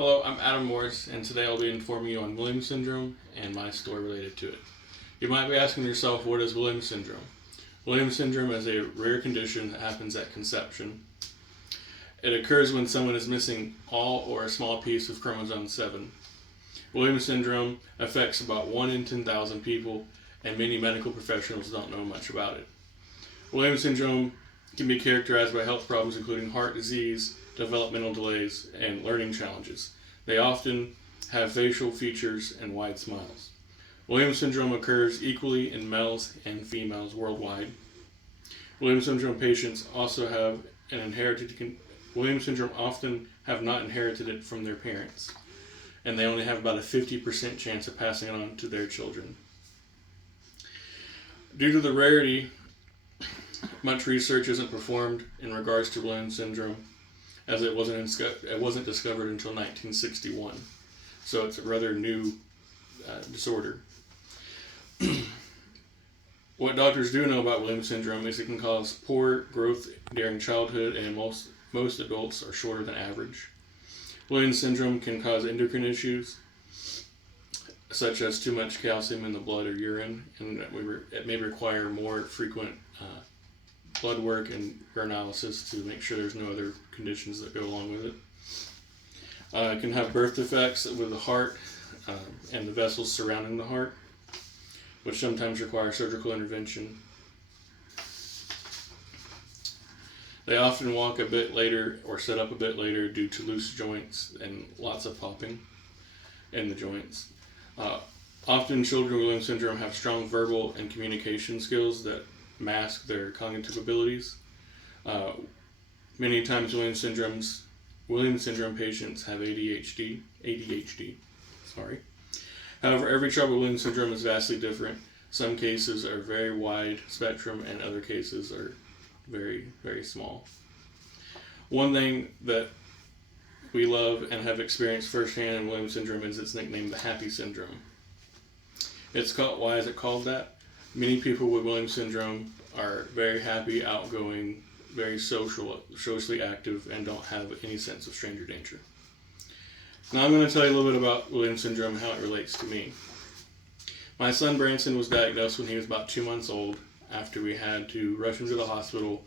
Hello, I'm Adam Morris, and today I'll be informing you on Williams syndrome and my story related to it. You might be asking yourself, what is Williams syndrome? Williams syndrome is a rare condition that happens at conception. It occurs when someone is missing all or a small piece of chromosome 7. Williams syndrome affects about 1 in 10,000 people, and many medical professionals don't know much about it. Williams syndrome can be characterized by health problems including heart disease, developmental delays, and learning challenges. They often have facial features and wide smiles. Williams syndrome occurs equally in males and females worldwide. Williams syndrome patients also have Williams syndrome often have not inherited it from their parents, and they only have about a 50% chance of passing it on to their children. Due to the rarity, much research isn't performed in regards to Williams syndrome, as it wasn't discovered until 1961. So it's a rather new disorder. What doctors do know about Williams syndrome is it can cause poor growth during childhood, and most adults are shorter than average. Williams syndrome can cause endocrine issues, such as too much calcium in the blood or urine, and it may require more frequent blood work and urinalysis to make sure there's no other conditions that go along with it. It can have birth defects with the heart and the vessels surrounding the heart, which sometimes require surgical intervention. They often walk a bit later or sit up a bit later due to loose joints and lots of popping in the joints. Often children with Williams syndrome have strong verbal and communication skills that mask their cognitive abilities. Many times Williams syndrome patients have ADHD. However, every child with Williams syndrome is vastly different. Some cases are very wide spectrum, and other cases are very, very small. One thing that we love and have experienced firsthand in Williams syndrome is it's nicknamed the happy syndrome. Why is it called that? Many people with Williams syndrome are very happy, outgoing, very socially active, and don't have any sense of stranger danger. Now I'm going to tell you a little bit about Williams syndrome and how it relates to me. My son Branson was diagnosed when he was about 2 months old, after we had to rush him to the hospital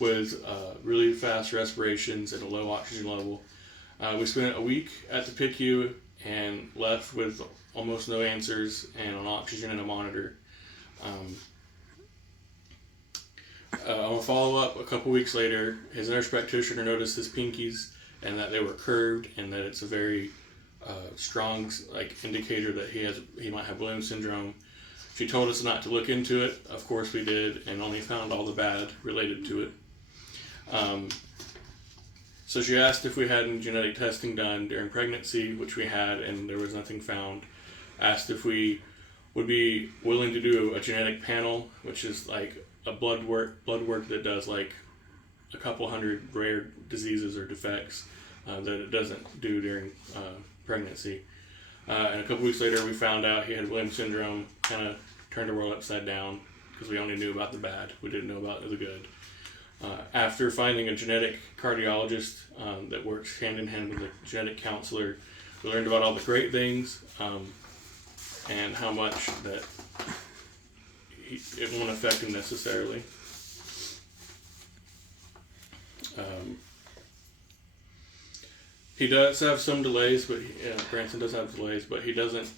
with really fast respirations and a low oxygen level. We spent a week at the PICU and left with almost no answers and on oxygen and a monitor. On a follow-up a couple weeks later, his nurse practitioner noticed his pinkies and that they were curved, and that it's a very strong indicator that he might have Williams syndrome. She told us not to look into it. Of course we did, and only found all the bad related to it. So she asked if we had any genetic testing done during pregnancy, which we had, and there was nothing found. Asked if we would be willing to do a genetic panel, which is like a blood work that does like a couple hundred rare diseases or defects that it doesn't do during pregnancy. And a couple weeks later we found out he had Williams syndrome. Kind of turned the world upside down because we only knew about the bad. We didn't know about the good. After finding a genetic cardiologist that works hand in hand with a genetic counselor, we learned about all the great things and how much that it won't affect him necessarily. He does have some delays, but Branson does have delays, but he doesn't.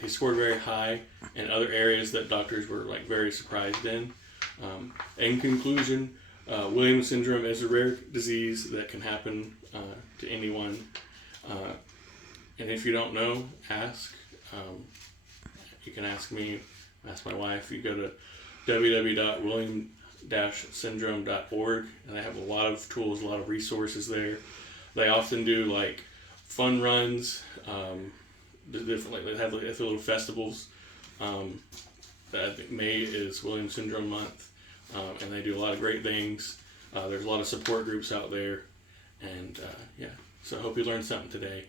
He scored very high in other areas that doctors were very surprised in. In conclusion, Williams syndrome is a rare disease that can happen to anyone. And if you don't know, ask. You can ask me, ask my wife. You go to www.williams-syndrome.org, and they have a lot of tools, a lot of resources there. They often do fun runs, different they have little festivals. I think May is Williams syndrome month, and they do a lot of great things. There's a lot of support groups out there, and so I hope you learned something today.